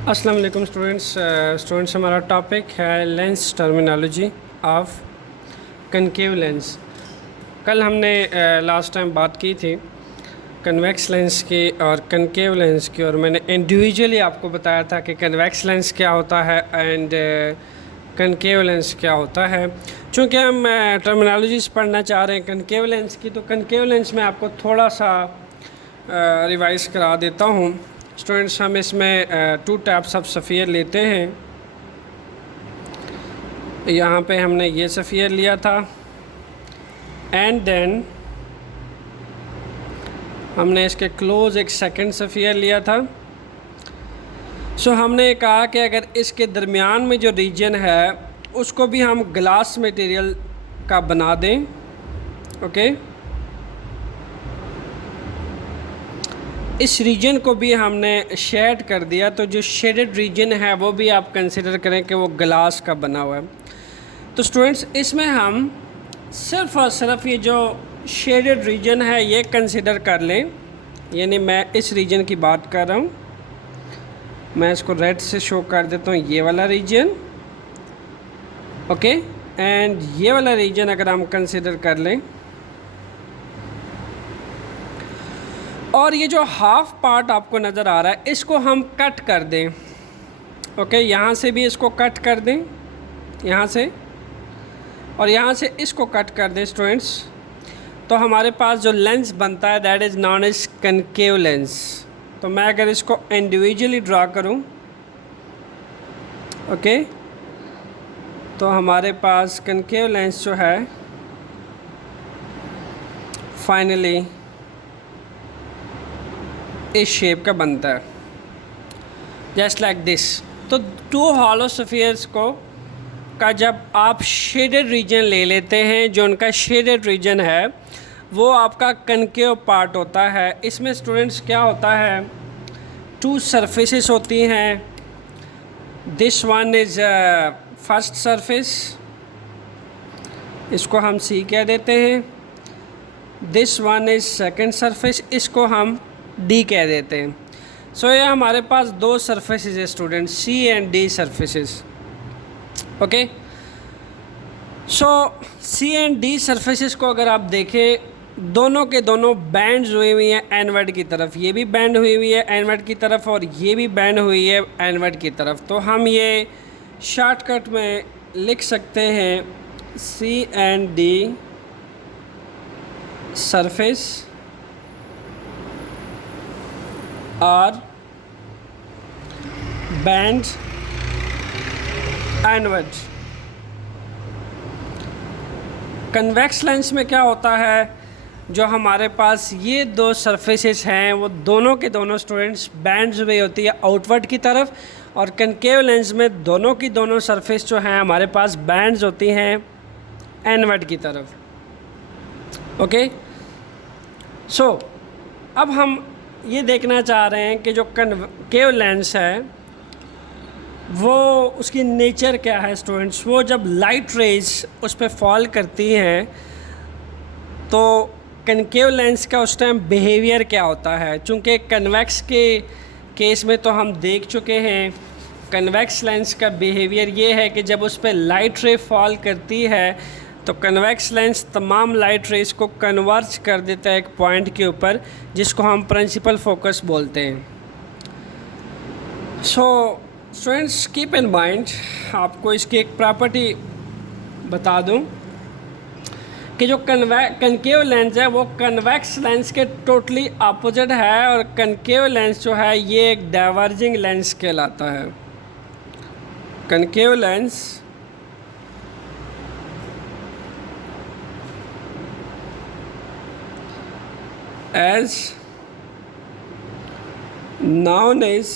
अस्सलाम वालेकुम स्टूडेंट्स हमारा टॉपिक है lens terminology of concave lens. कल हमने लास्ट टाइम बात की थी कन्वेक्स लेंस की और कनकेव लेंस की, और मैंने इंडिविजुअली आपको बताया था कि कन्वेक्स लेंस क्या होता है एंड कनकेव लेंस क्या होता है। चूँकि हम टर्मिनोलॉजीज पढ़ना चाह रहे हैं कनकेव लेंस की, तो कनकेव लेंस में आपको थोड़ा सा रिवाइज करा देता हूँ। स्टूडेंट्स, हम इसमें टू टाइप्स ऑफ सफ़ियर लेते हैं। यहाँ पे हमने ये सफ़ियर लिया था एंड देन हमने इसके क्लोज एक सेकंड सफ़ियर लिया था। सो हमने कहा कि अगर इसके दरमियान में जो रीजन है उसको भी हम ग्लास मटेरियल का बना दें, ओके। इस रीजन को भी हमने शेड कर दिया, तो जो शेडेड रीजन है वो भी आप कंसिडर करें कि वो ग्लास का बना हुआ है। तो स्टूडेंट्स, इसमें हम सिर्फ़ और सिर्फ ये जो शेडेड रीजन है ये कंसिडर कर लें, यानी मैं इस रीजन की बात कर रहा हूँ। मैं इसको रेड से शो कर देता हूँ, ये वाला रीजन, ओके। एंड ये वाला रीजन अगर हम कंसिडर कर लें, और ये जो हाफ पार्ट आपको नज़र आ रहा है इसको हम कट कर दें, ओके। यहाँ से भी इसको कट कर दें, यहाँ से, और यहाँ से इसको कट कर दें स्टूडेंट्स, तो हमारे पास जो लेंस बनता है that is known as concave lens. तो मैं अगर इसको इंडिविजुअली ड्रा करूँ, ओके, तो हमारे पास कनकेव लेंस जो है फाइनली इस शेप का बनता है, जस्ट लाइक दिस। तो टू हॉलो सफियर्स को का जब आप शेडेड रीजन ले लेते हैं, जो उनका शेडेड रीजन है वो आपका कनकेव पार्ट होता है। इसमें स्टूडेंट्स क्या होता है, टू सरफेसेस होती हैं। This one is first surface, इसको हम सी कह देते हैं। This one is second surface, इसको हम डी कह देते हैं। सो ये हमारे पास दो सरफेसेस है student, C and D surfaces, okay. So C and D surfaces को अगर आप देखें, दोनों के दोनों बैंड्स हुई हुई हैं एनवर्ड की तरफ। ये भी बैंड हुई हुई है एनवर्ड की तरफ और ये भी बैंड हुई है एनवर्ड की तरफ। तो हम ये शॉर्टकट में लिख सकते हैं सी एंड डी सरफेस और बैंड एनवर्ड। कन्वेक्स लेंस में क्या होता है, जो हमारे पास ये दो सरफेसेस हैं वो दोनों के दोनों स्टूडेंट्स बैंड्स हुई होती है आउटवर्ड की तरफ, और कनकेव लेंस में दोनों की दोनों सरफेस जो हैं हमारे पास बैंड्स होती हैं एनवर्ड की तरफ, ओके। सो अब हम ये देखना चाह रहे हैं कि जो कनकेव लेंस है वो उसकी नेचर क्या है स्टूडेंट्स। वो जब लाइट रेज उस पर फॉल करती हैं तो कनकेव लेंस का उस टाइम बिहेवियर क्या होता है। चूँकि कन्वेक्स के केस में तो हम देख चुके हैं, कन्वेक्स लेंस का बिहेवियर ये है कि जब उस पर लाइट रे फॉल करती है तो कन्वेक्स लेंस तमाम लाइट रेस को कन्वर्ज कर देता है एक पॉइंट के ऊपर, जिसको हम प्रिंसिपल फोकस बोलते हैं। So students, keep in mind, आपको इसकी एक प्रॉपर्टी बता दूं कि जो कनकेव लेंस है वो कन्वेक्स लेंस के टोटली अपोजिट है, और कनकेव लेंस जो है ये एक डाइवर्जिंग लेंस कहलाता है। Concave lens as known as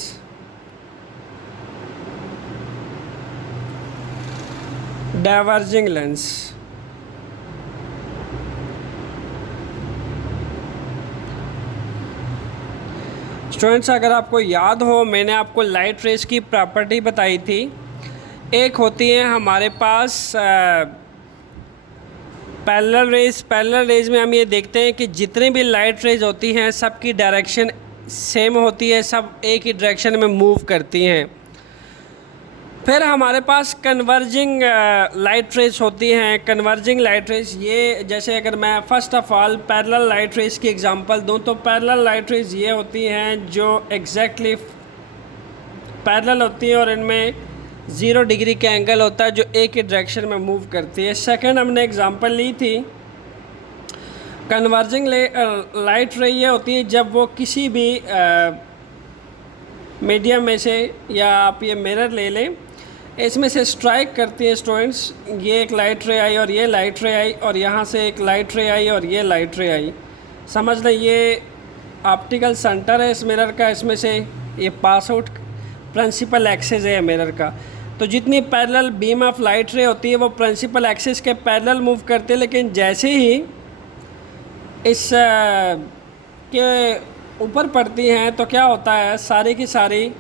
diverging lens। Students, अगर आपको याद हो, मैंने आपको लाइट रेस की प्रॉपर्टी बताई थी। एक होती है हमारे पास पैरेलल रेज में हम ये देखते हैं कि जितनी भी लाइट रेज होती हैं सबकी डायरेक्शन सेम होती है, सब एक ही डायरेक्शन में मूव करती हैं। फिर हमारे पास कन्वर्जिंग लाइट रेस होती हैं। कन्वर्जिंग लाइट रेस, ये जैसे अगर मैं first of all parallel light rays की एग्जांपल दूं तो पैरेलल लाइट रेस ये होती हैं जो एग्जैक्टली पैरेलल होती हैं और इनमें 0 डिग्री का एंगल होता है जो एक ही डायरेक्शन में मूव करती है। सेकंड हमने एग्जांपल ली थी कन्वर्जिंग लाइट रे ये होती है जब वो किसी भी मीडियम में से, या आप ये मिरर ले लें, इसमें से स्ट्राइक करती है स्टूडेंट्स। ये एक लाइट रे आई और ये लाइट रे आई, और यहाँ से एक लाइट रे आई और ये लाइट रे आई। समझ लें ये ऑप्टिकल सेंटर है इस मिरर का, इसमें से ये पास आउट प्रिंसिपल एक्सिस है मिरर का। तो जितनी पैरेलल बीम ऑफ लाइट रे होती है वो प्रिंसिपल एक्सिस के पैरेलल मूव करते हैं, लेकिन जैसे ही इस के ऊपर पड़ती हैं तो क्या होता है, सारी की सारी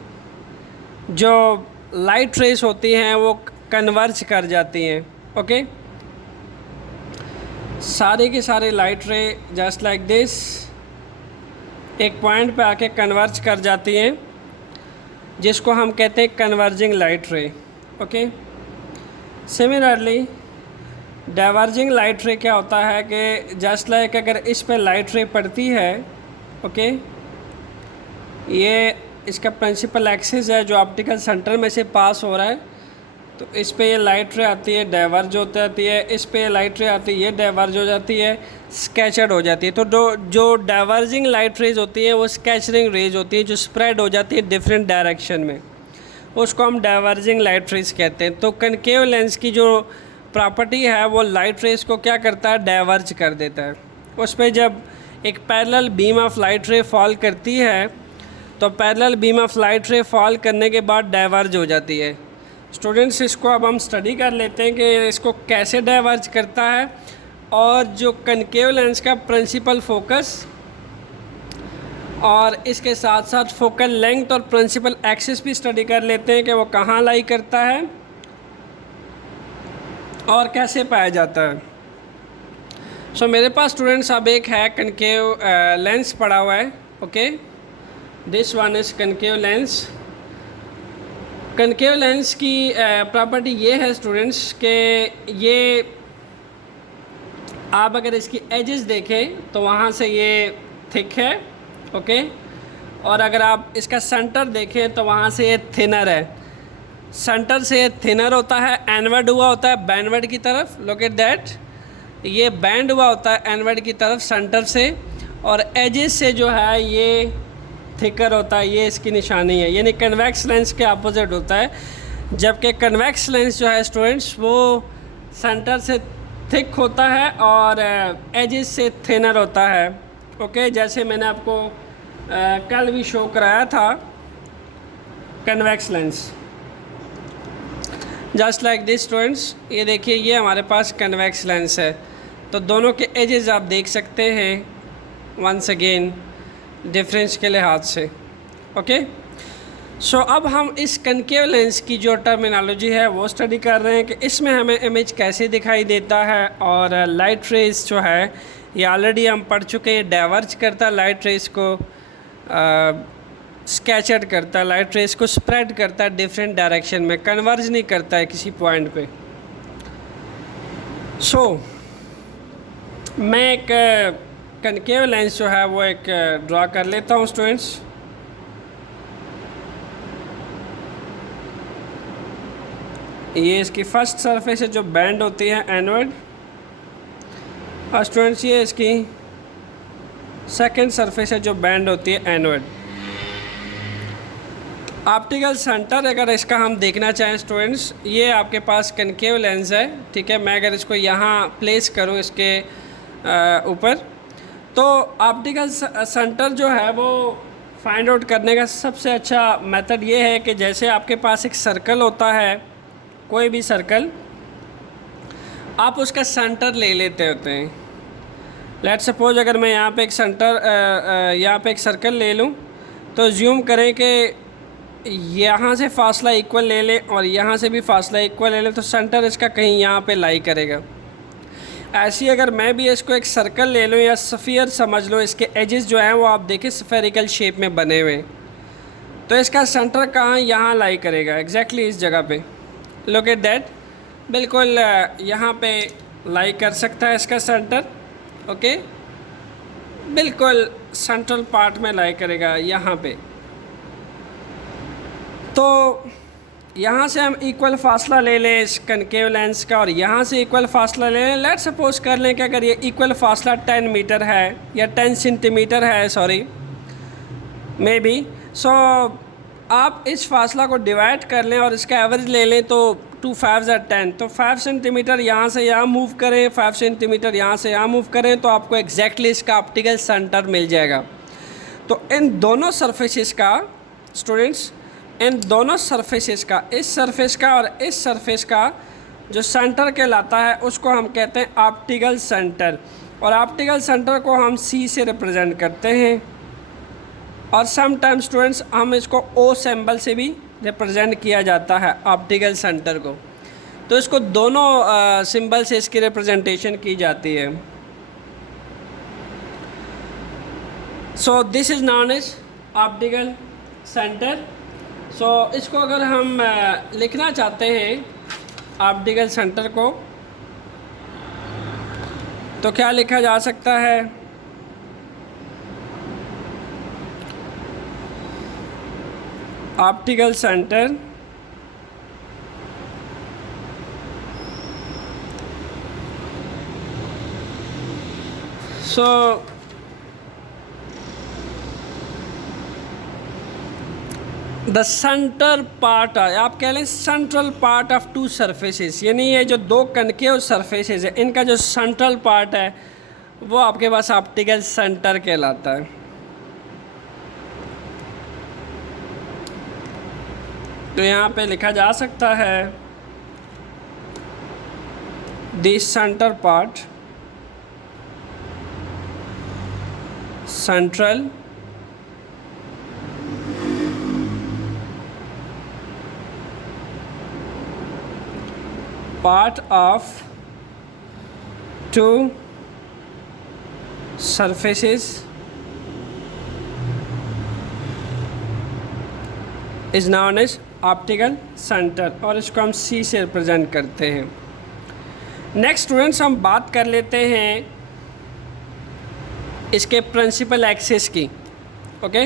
जो लाइट रेस होती हैं वो कन्वर्ज कर जाती हैं। ओके, सारी की सारी लाइट रे जस्ट लाइक दिस एक पॉइंट पे आके कन्वर्ज कर जाती हैं, जिसको हम कहते हैं कन्वर्जिंग लाइट रे। ओके, सिमिलरली डाइवर्जिंग लाइट रे क्या होता है कि जस्ट लाइक अगर इस पे लाइट रे पड़ती है, ओके, ये इसका प्रिंसिपल एक्सिस है जो ऑप्टिकल सेंटर में से पास हो रहा है, तो इस पे ये लाइट रे आती है, डाइवर्ज हो जाती है, इस पे लाइट रे आती है, ये डाइवर्ज हो जाती है, स्कैचर्ड हो जाती है। तो जो डाइवर्जिंग लाइट रेज होती है वो स्कैचरिंग रेज होती है जो स्प्रेड हो जाती है डिफरेंट डायरेक्शन में, उसको हम डाइवर्जिंग लाइट रेज कहते हैं। तो कनकेव लेंस की जो प्रॉपर्टी है वो लाइट रेज को क्या करता है, डाइवर्ज कर देता है। उस पर जब एक parallel beam of light ray fall करती है तो parallel beam of light ray fall करने के बाद डाइवर्ज हो जाती है। स्टूडेंट्स, इसको अब हम स्टडी कर लेते हैं कि इसको कैसे डाइवर्ज करता है, और जो कनकेव लेंस का प्रिंसिपल फोकस और इसके साथ साथ फोकल लेंथ और प्रिंसिपल एक्सिस भी स्टडी कर लेते हैं कि वो कहाँ लाई करता है और कैसे पाया जाता है। सो मेरे पास स्टूडेंट्स अब एक है कनकेव लेंस पड़ा हुआ है। Okay, this one is concave lens. Concave lens की प्रॉपर्टी ये है स्टूडेंट्स कि ये आप अगर इसकी एजेस देखें तो वहाँ से ये थिक है, ओके, और अगर आप इसका सेंटर देखें तो वहाँ से ये थिनर है। सेंटर से ये थिनर होता है, एनवर्ड हुआ होता है बैंडवर्ड की तरफ। लुक एट दैट, ये बैंड हुआ होता है एनवर्ड की तरफ सेंटर से, और एजेस से जो है ये थिकर होता है। ये इसकी निशानी है, यानी कन्वेक्स लेंस के अपोजिट होता है, जबकि कन्वेक्स लेंस जो है स्टूडेंट्स वो सेंटर से थिक होता है और एजेस से थिनर होता है। ओके, जैसे मैंने आपको कल भी शो कराया था convex lens, just like this students. ये देखिए, ये हमारे पास कन्वेक्स लेंस है, तो दोनों के एजेस आप देख सकते हैं वंस अगेन डिफरेंस के लिहाज से। ओके, सो अब हम इस कनकेव लेंस की जो टर्मिनोलॉजी है वो स्टडी कर रहे हैं कि इसमें हमें इमेज कैसे दिखाई देता है, और लाइट रेस जो है ये ऑलरेडी हम पढ़ चुके हैं, डाइवर्ज करता है लाइट रेस को, स्कैचर्ड करता है लाइट रेस को, स्प्रेड करता है डिफरेंट डायरेक्शन में, कन्वर्ज नहीं करता है किसी पॉइंट पे। सो मैं एक कनकेव लेंस जो है वो एक ड्रा कर लेता हूँ स्टूडेंट्स। ये इसकी फर्स्ट सरफेस है जो बैंड होती है एनवर्ड, और स्टूडेंट्स ये इसकी सेकंड सरफेस है जो बैंड होती है एनवर्ड। ऑप्टिकल सेंटर अगर इसका हम देखना चाहें स्टूडेंट्स, ये आपके पास कनकेव लेंस है, ठीक है। मैं अगर इसको यहाँ प्लेस करूँ इसके ऊपर, तो ऑप्टिकल सेंटर जो है वो फाइंड आउट करने का सबसे अच्छा मेथड ये है कि जैसे आपके पास एक सर्कल होता है, कोई भी सर्कल, आप उसका सेंटर ले लेते होते हैं। लेट्स सपोज अगर मैं यहाँ पे एक यहाँ पे एक सर्कल ले लूँ, तो ज्यूम करें कि यहाँ से फासला इक्वल ले लें और यहाँ से भी फासला इक्वल ले लें, तो सेंटर इसका कहीं यहाँ पे लाई करेगा। ऐसी अगर मैं भी इसको एक सर्कल ले लूँ या सफ़ियर समझ लो, इसके एजेस जो हैं वो आप देखें स्फेरिकल शेप में बने हुए, तो इसका सेंटर कहाँ, यहाँ लाई करेगा एग्जैक्टली इस जगह पे। लुक एट दैट, बिल्कुल यहाँ पे लाई कर सकता है इसका सेंटर। ओके, बिल्कुल सेंट्रल पार्ट में लाई करेगा यहाँ पे। तो यहाँ से हम इक्वल फासला ले लें इस कनकेव लेंस का और यहाँ से इक्वल फासला ले लें। लेट सपोज कर लें कि अगर ये इक्वल फासला 10 मीटर है या 10 सेंटीमीटर है, सॉरी मे बी, सो आप इस फासला को डिवाइड कर लें और इसका एवरेज ले लें, तो 2 5 are 10, तो 5 सेंटीमीटर यहाँ से यहाँ मूव करें, 5 सेंटीमीटर यहाँ से यहाँ मूव करें, तो आपको एग्जैक्टली इसका ऑप्टिकल सेंटर मिल जाएगा। तो इन दोनों सरफेसेस का स्टूडेंट्स, इन दोनों सरफेसेस का, इस सरफेस का और इस सरफेस का जो सेंटर कहलाता है उसको हम कहते हैं ऑप्टिकल सेंटर। और ऑप्टिकल सेंटर को हम सी से रिप्रेजेंट करते हैं और सम टाइम स्टूडेंट्स हम इसको ओ सिंबल से भी रिप्रेजेंट किया जाता है ऑप्टिकल सेंटर को। तो इसको दोनों सिंबल से इसकी रिप्रेजेंटेशन की जाती है। So this is known as optical centre. So इसको अगर हम लिखना चाहते हैं ऑप्टिकल सेंटर को, तो क्या लिखा जा सकता है? Optical centre so the centre part, आप कह लें central part of to surfaces, यानी ये जो दो कनकेव सरफेसेस है इनका जो सेंट्रल पार्ट है वो आपके पास ऑप्टिकल सेंटर कहलाता है। तो यहाँ पे लिखा जा सकता है the centre part, central part of two surfaces is known as optical center और इसको हम C से रिप्रेजेंट करते हैं। नेक्स्ट स्टूडेंट्स हम बात कर लेते हैं इसके प्रिंसिपल एक्सिस की। ओके,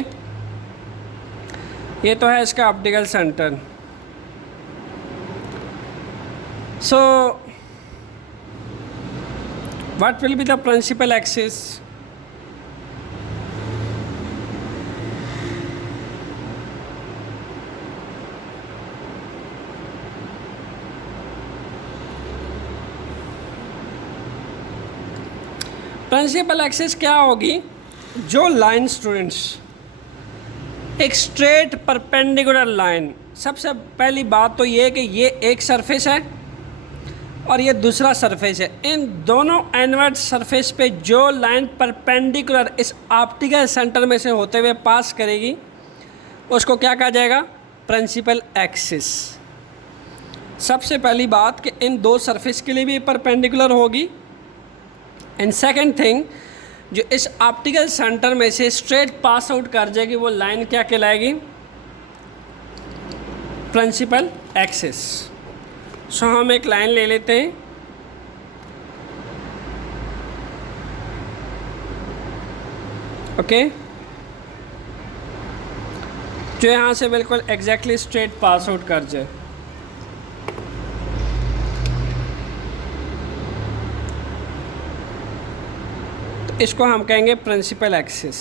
ये तो है इसका optical centre. So what will be the principal axis? Principal axis क्या होगी? जो लाइन स्टूडेंट्स, एक स्ट्रेट परपेंडिकुलर लाइन। सबसे पहली बात तो ये कि ये एक सरफेस है और ये दूसरा सरफेस है। इन दोनों इनवर्ट सरफेस पे जो लाइन परपेंडिकुलर इस ऑप्टिकल सेंटर में से होते हुए पास करेगी उसको क्या कहा जाएगा? Principal axis. सबसे पहली बात कि इन दो सरफेस के लिए भी परपेंडिकुलर होगी। एंड सेकंड थिंग, जो इस ऑप्टिकल सेंटर में से स्ट्रेट पास आउट कर जाएगी वो लाइन क्या कहलाएगी? Principal axis. सो हम एक लाइन ले लेते हैं। ओके, जो यहाँ से बिल्कुल एग्जैक्टली स्ट्रेट पास आउट कर जाए। तो इसको हम कहेंगे प्रिंसिपल एक्सिस।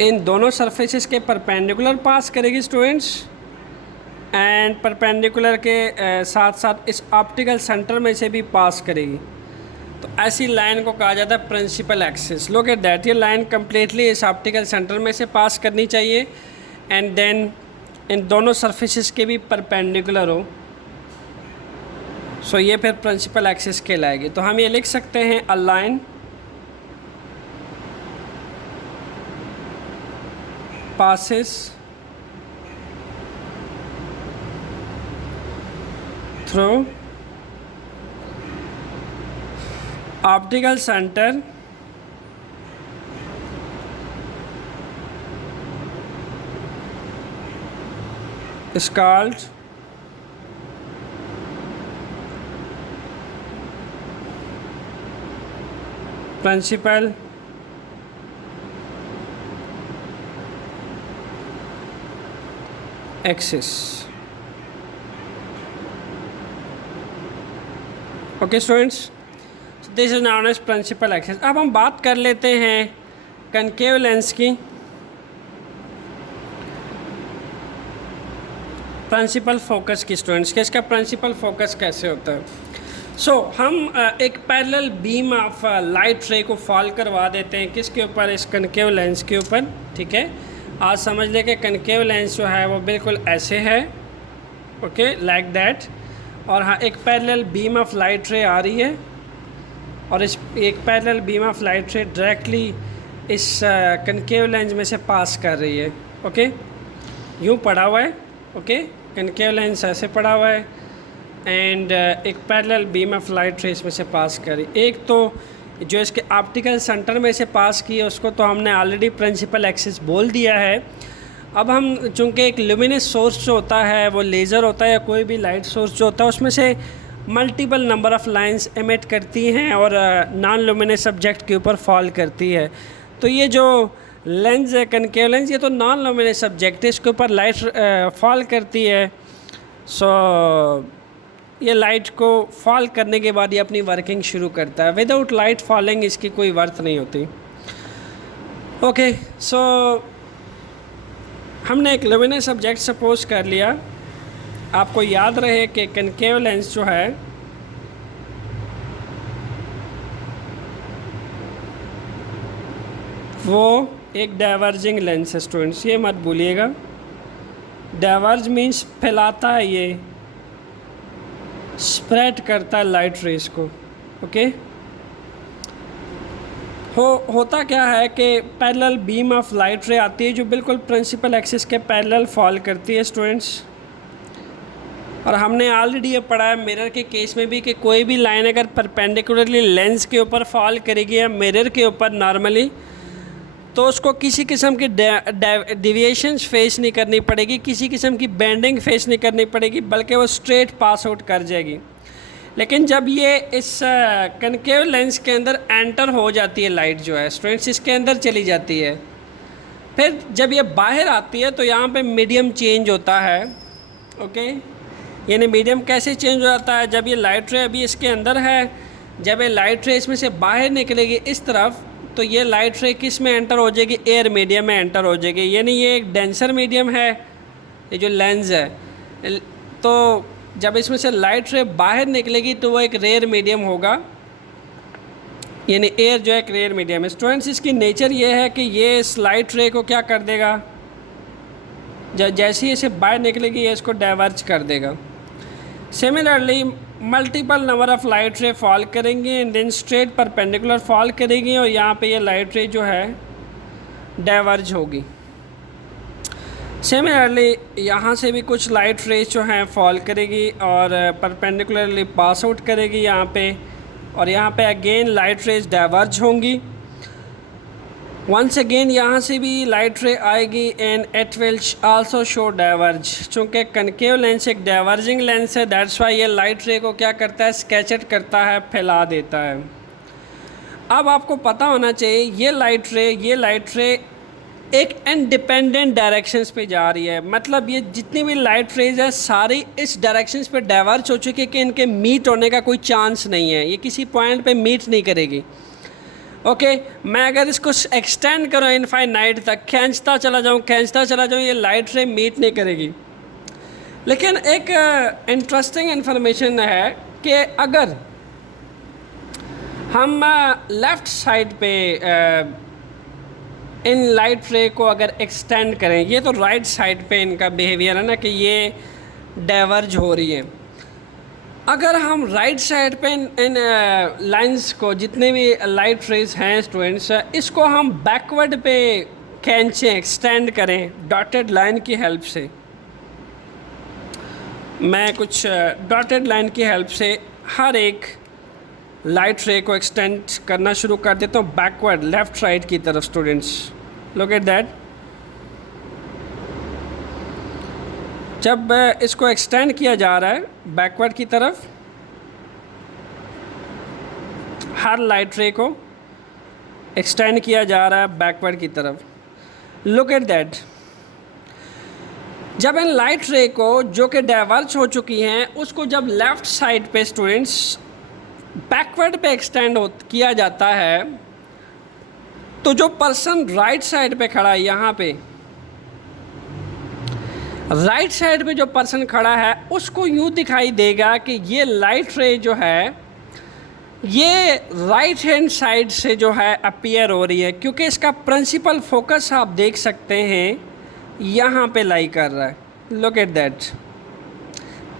इन दोनों सरफेसेस के परपेंडिकुलर पास करेगी स्टूडेंट्स, एंड परपेंडिकुलर के साथ साथ इस ऑप्टिकल सेंटर में से भी पास करेगी। तो ऐसी लाइन को कहा जाता है principal axis. Look at that, ये लाइन कम्प्लीटली इस ऑप्टिकल सेंटर में से पास करनी चाहिए एंड देन इन दोनों सरफेसेस के भी परपेंडिकुलर हो। सो ये फिर प्रिंसिपल एक्सिस कहलाएगी। तो हम ये लिख सकते हैं a line passes through optical centre is called principal axis। Okay students, this is known as principal axis. अब हम बात कर लेते हैं कनकेव लेंस की, प्रिंसिपल फोकस की स्टूडेंट्स के। इसका प्रिंसिपल फोकस कैसे होता है? हम एक पैरेलल बीम ऑफ लाइट रे को फॉल करवा देते हैं किसके ऊपर? इस कनकेव लेंस के ऊपर। ठीक है, आज समझ लें कि कनकेव लेंस जो है वो बिल्कुल ऐसे है, ओके, लाइक दैट। और हाँ, एक पैरेलल बीम ऑफ लाइट रे आ रही है और इस एक पैरेलल बीम ऑफ लाइट रे डायरेक्टली इस कनकेव लेंस में से पास कर रही है। ओके, यूँ पड़ा हुआ है। ओके, कनकेव लेंस ऐसे पड़ा हुआ है एंड एक पैरेलल बीम ऑफ लाइट रे इसमें से पास करी। एक तो जो इसके ऑप्टिकल सेंटर में से पास की है उसको तो हमने ऑलरेडी प्रिंसिपल एक्सिस बोल दिया है। अब हम चूँकि एक ल्यूमिनस सोर्स जो होता है वो लेज़र होता है या कोई भी लाइट सोर्स जो होता है उसमें से multiple number of lines emit करती हैं और नॉन ल्यूमिनस सब्जेक्ट के ऊपर फॉल करती है। तो ये जो लेंस है कनकेव लेंस, ये तो नॉन ल्यूमिनस सब्जेक्ट है, इसके ऊपर लाइट फॉल करती है। ये लाइट को फॉल करने के बाद ये अपनी वर्किंग शुरू करता है। विदाउट लाइट फॉलिंग इसकी कोई वर्थ नहीं होती। ओके, हमने एक ल्यूमिनस सब्जेक्ट सपोज कर लिया। आपको याद रहे कि कनकेव लेंस जो है वो एक डाइवर्जिंग लेंस है स्टूडेंट्स, ये मत भूलिएगा। डाइवर्ज मीन्स फैलाता है, ये स्प्रेड करता है लाइट रेस को। ओके, होता क्या है कि पैरेलल बीम ऑफ लाइट रे आती है जो बिल्कुल प्रिंसिपल एक्सिस के पैरेलल फॉल करती है स्टूडेंट्स। और हमने ऑलरेडी ये पढ़ा है मिरर के केस में भी कि कोई भी लाइन अगर परपेंडिकुलरली लेंस के ऊपर फॉल करेगी या मिरर के ऊपर नॉर्मली, तो उसको किसी किस्म की डिविएशंस फेस नहीं करनी पड़ेगी, किसी किस्म की बेंडिंग फेस नहीं करनी पड़ेगी, बल्कि वो स्ट्रेट पास आउट कर जाएगी। लेकिन जब ये इस कनकेव लेंस के अंदर एंटर हो जाती है लाइट जो है स्टूडेंट्स, इसके अंदर चली जाती है, फिर जब ये बाहर आती है तो यहाँ पे मीडियम चेंज होता है। ओके, यानी मीडियम कैसे चेंज हो जाता है? जब ये लाइट रे अभी इसके अंदर है, जब ये लाइट रे इसमें से बाहर निकलेगी इस तरफ, तो ये लाइट रे किस में एंटर हो जाएगी? एयर मीडियम में एंटर हो जाएगी। यानी ये एक डेंसर मीडियम है ये जो लेंस है। तो जब इसमें से लाइट रे बाहर निकलेगी तो वो एक रेयर मीडियम होगा, यानी एयर जो है एक रेयर मीडियम है। स्टूडेंट्स, इसकी नेचर ये है कि ये इस लाइट रे को क्या कर देगा? जैसे ही इसे बाहर निकलेगी ये इसको डाइवर्ज कर देगा। Similarly multiple number of light ray fall करेंगे and then straight perpendicular fall करेगी और यहाँ पे ये लाइट रे जो है डाइवर्ज होगी। सिमिलरली यहाँ से भी कुछ लाइट रेज जो हैं फॉल करेगी और परपेंडिकुलरली पास आउट करेगी यहाँ पे, और यहाँ पे अगेन लाइट रेज डाइवर्ज होंगी। वंस अगेन यहाँ से भी लाइट रे आएगी and it will also show diverge. चूँकि कनकेव लेंस एक डाइवर्जिंग लेंस है, दैट्स वाई ये लाइट रे को क्या करता है? स्कैचर्ड करता है, फैला देता है। अब आपको पता होना चाहिए ये लाइट रे एक इंडिपेंडेंट डायरेक्शंस पे जा रही है। मतलब ये जितनी भी लाइट रेज है सारी इस डायरेक्शंस पे डाइवर्ज हो चुकी है कि इनके मीट होने का कोई चांस नहीं है, ये किसी पॉइंट पे मीट नहीं करेगी। ओके, मैं अगर इसको एक्सटेंड करूँ इनफाइनाइट तक, खींचता चला जाऊँ, ये लाइट रे मीट नहीं करेगी। लेकिन एक इंटरेस्टिंग इन्फॉर्मेशन है कि अगर हम लेफ़्ट साइड पे इन लाइट रे को अगर एक्सटेंड करें, ये तो राइट साइड पे इनका बिहेवियर है ना कि ये डाइवर्ज हो रही है। अगर हम राइट साइड पे इन लाइंस को, जितने भी लाइट रेज हैं स्टूडेंट्स, इसको हम बैकवर्ड पे खींचें, एक्सटेंड करें डॉटेड लाइन की हेल्प से, मैं कुछ डॉटेड लाइन की हेल्प से हर एक लाइट रे को एक्सटेंड करना शुरू कर देता हूँ बैकवर्ड, लेफ्ट राइट की तरफ स्टूडेंट्स। Look at that. जब इसको एक्सटेंड किया जा रहा है बैकवर्ड की तरफ, हर लाइट रे को एक्सटेंड किया जा रहा है बैकवर्ड की तरफ। Look at that. जब इन लाइट रे को जो कि डाइवर्ज हो चुकी हैं उसको जब लेफ़्ट साइड पे स्टूडेंट्स बैकवर्ड पे एक्सटेंड किया जाता है, तो जो पर्सन राइट साइड पे खड़ा है, यहाँ पे राइट साइड पे जो पर्सन खड़ा है उसको यूँ दिखाई देगा कि ये लाइट रे जो है ये राइट हैंड साइड से जो है अपीयर हो रही है, क्योंकि इसका प्रिंसिपल फोकस आप देख सकते हैं यहाँ पे लाई कर रहा है। Look at that.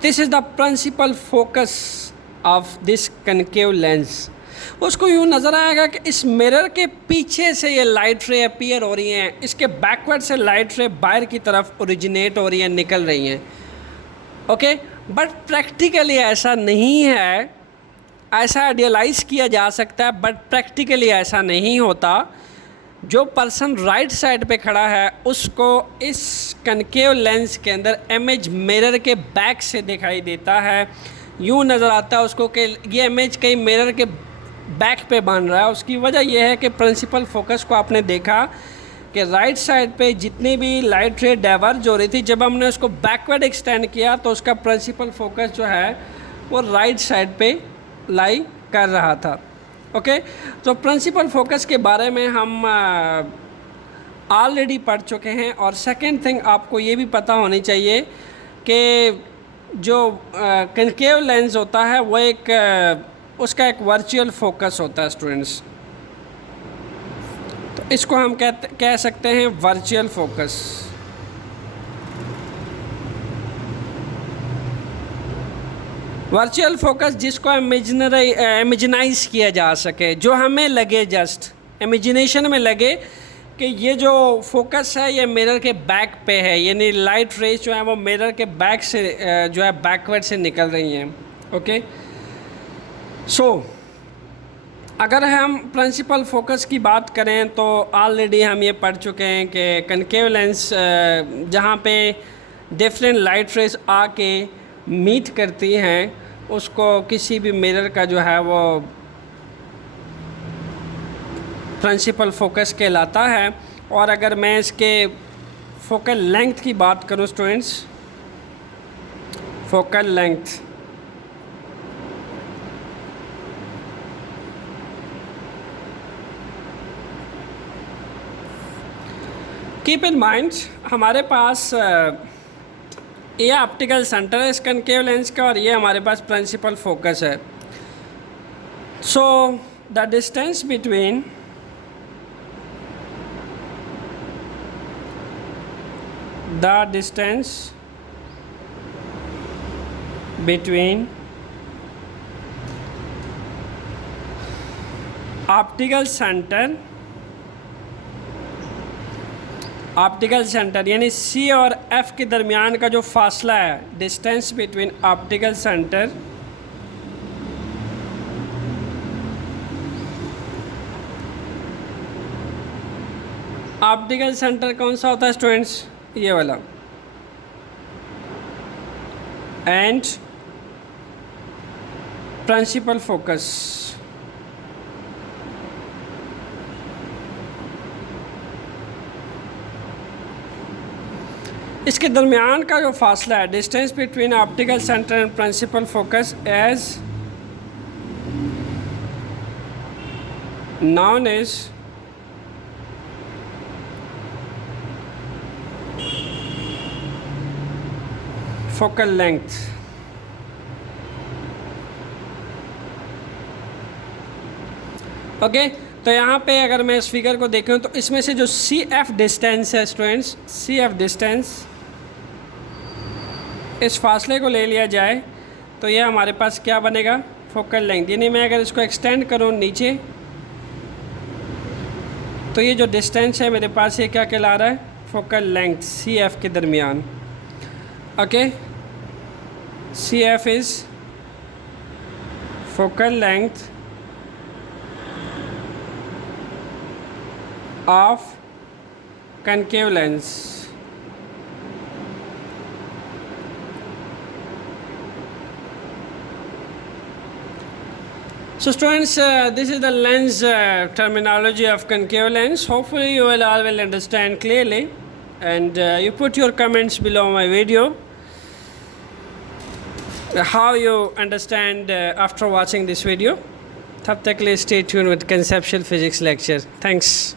This is the principal focus of this concave lens. उसको यूँ नज़र आएगा कि इस मिरर के पीछे से ये लाइट रे अपीयर हो रही हैं, इसके बैकवर्ड से लाइट रे बाहर की तरफ ओरिजिनेट हो रही हैं, निकल रही हैं। ओके, बट प्रैक्टिकली ऐसा नहीं है। ऐसा आइडियलाइज़ किया जा सकता है बट प्रैक्टिकली ऐसा नहीं होता। जो पर्सन राइट साइड पे खड़ा है उसको इस कनकेव लेंस के अंदर इमेज मिरर के बैक से दिखाई देता है। यूँ नज़र आता है उसको कि ये इमेज कहीं मिरर के बैक पे बन रहा है। उसकी वजह यह है कि प्रिंसिपल फोकस को आपने देखा कि राइट साइड पे जितनी भी लाइट रे डाइवर्ज हो रही थी, जब हमने उसको बैकवर्ड एक्सटेंड किया तो उसका प्रिंसिपल फोकस जो है वो राइट साइड पे लाई कर रहा था। ओके, तो प्रिंसिपल फोकस के बारे में हम ऑलरेडी पढ़ चुके हैं। और सेकंड थिंग आपको ये भी पता होनी चाहिए कि जो कनकेव लेंस होता है वो उसका एक वर्चुअल फोकस होता है स्टूडेंट्स। तो इसको हम कह सकते हैं वर्चुअल फोकस। वर्चुअल फोकस जिसको इमेजिनाइज किया जा सके, जो हमें लगे, जस्ट इमेजिनेशन में लगे कि ये जो फोकस है ये मिरर के बैक पे है, यानी लाइट रेज जो है वो मिरर के बैक से जो है बैकवर्ड से निकल रही हैं। ओके, सो अगर हम प्रिंसिपल फोकस की बात करें तो ऑलरेडी हम ये पढ़ चुके हैं कि कनकेव लेंस जहाँ पे डिफरेंट लाइट रेज आके मीट करती हैं उसको किसी भी मिरर का जो है वो प्रिंसिपल फोकस कहलाता है। और अगर मैं इसके फोकल लेंथ की बात करूं students, focal length keep in mind हमारे पास ये ऑप्टिकल सेंटर है इस कनकेव लेंस का और ये हमारे पास प्रिंसिपल फोकस है। So the distance between optical centre यानी C और F के दरमियान का जो फासला है, डिस्टेंस बिटवीन ऑप्टिकल सेंटर कौन सा होता है स्टूडेंट्स, ये वाला, एंड प्रिंसिपल फोकस। इसके दरमियान का जो फासला है, distance between optical centre and principal focus as known as focal length. Okay, तो यहाँ पे अगर मैं इस फिगर को देखूँ तो इसमें से जो CF डिस्टेंस है स्टूडेंट्स, CF डिस्टेंस, इस फासले को ले लिया जाए तो ये हमारे पास क्या बनेगा, फोकल लेंथ। यानी मैं अगर इसको एक्सटेंड करूँ नीचे तो ये जो डिस्टेंस है मेरे पास ये क्या कहला रहा है, फोकल लेंथ CF के दरमियान। Okay, CF is focal length of concave lens. So students, this is the lens terminology of concave lens. Hopefully you will all will understand clearly, and you put your comments below my video how you understand after watching this video. तब तक के लिए stay tuned with conceptual physics lecture. Thanks.